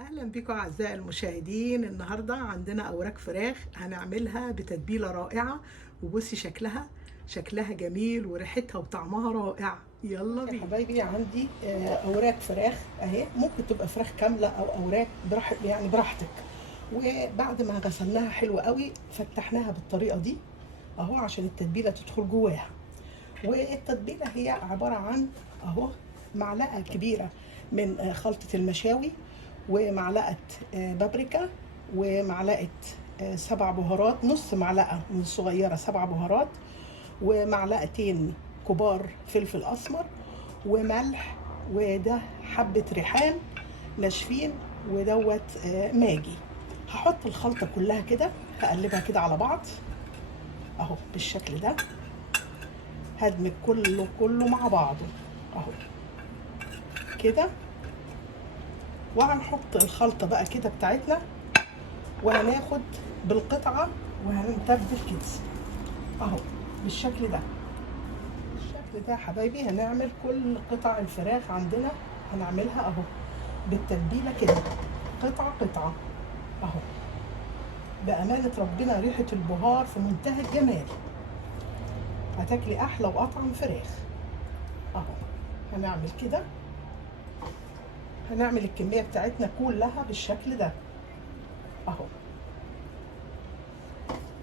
اهلا بكم اعزائي المشاهدين. النهارده عندنا اوراق فراخ هنعملها بتتبيله رائعه. وبصي شكلها جميل وريحتها وطعمها رائع. يلا يا بينا حبايبي، عندي اوراق فراخ اهي. ممكن تبقى فراخ كامله او اوراق يعني براحتك. وبعد ما غسلناها حلو قوي فتحناها بالطريقه دي اهو عشان التتبيله تدخل جواها. والتتبيله هي عباره عن اهو معلقه كبيره من خلطه المشاوي، ومعلقه بابريكا، ومعلقه 7 بهارات، نص معلقه من صغيره 7 بهارات، ومعلقتين كبار فلفل اسمر، وملح، وده حبه ريحان ناشفين، ودوت ماجي. هحط الخلطه كلها كده، هقلبها كده على بعض اهو بالشكل ده. هدمج كله مع بعضه اهو كده. وهنحط الخلطه بقى كده بتاعتنا، وهناخد بالقطعه وهنتبل كده اهو بالشكل ده. بالشكل ده يا حبايبي هنعمل كل قطع الفراخ عندنا، هنعملها اهو بالتتبيله كده، قطعه قطعه اهو. بامانه ربنا ريحه البهار في منتهى الجمال، هتاكلي احلى واطعم فراخ اهو. هنعمل كده، هنعمل الكميه بتاعتنا كلها بالشكل ده اهو.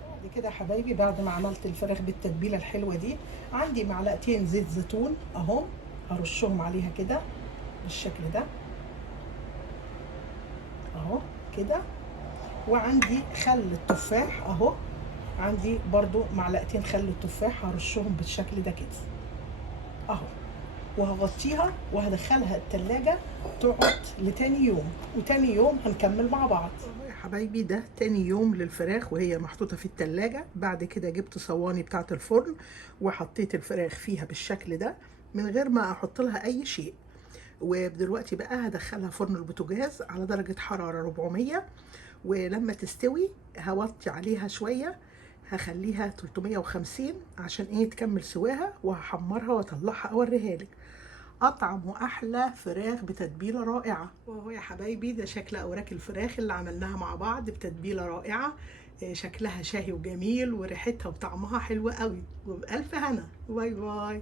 بعد كده يا حبايبي، بعد ما عملت الفراخ بالتتبيله الحلوه دي، عندي معلقتين زيت زيتون اهو، هرشهم عليها كده بالشكل ده اهو كده. وعندي خل التفاح اهو، عندي برضو معلقتين خل التفاح هرشهم بالشكل ده كده اهو. وهغطيها وهدخلها التلاجة تقعد لتاني يوم، وتاني يوم هنكمل مع بعض اهو يا حبايبي. ده تاني يوم للفراخ وهي محطوطة في التلاجة. بعد كده جبت صواني بتاعة الفرن وحطيت الفراخ فيها بالشكل ده من غير ما احط لها اي شيء. ودلوقتي بقى هدخلها فرن البوتاجاز على درجة حرارة 400، ولما تستوي هوطي عليها شوية، هخليها 350 عشان ايه تكمل سواها، وهحمرها واطلعها اوريها لك. اطعم واحلى فراخ بتتبيله رائعه. وهو يا حبايبي ده شكل اوراق الفراخ اللي عملناها مع بعض بتتبيله رائعه. شكلها شاهي وجميل وريحتها وطعمها حلو قوي. وبألف هنا، باي باي.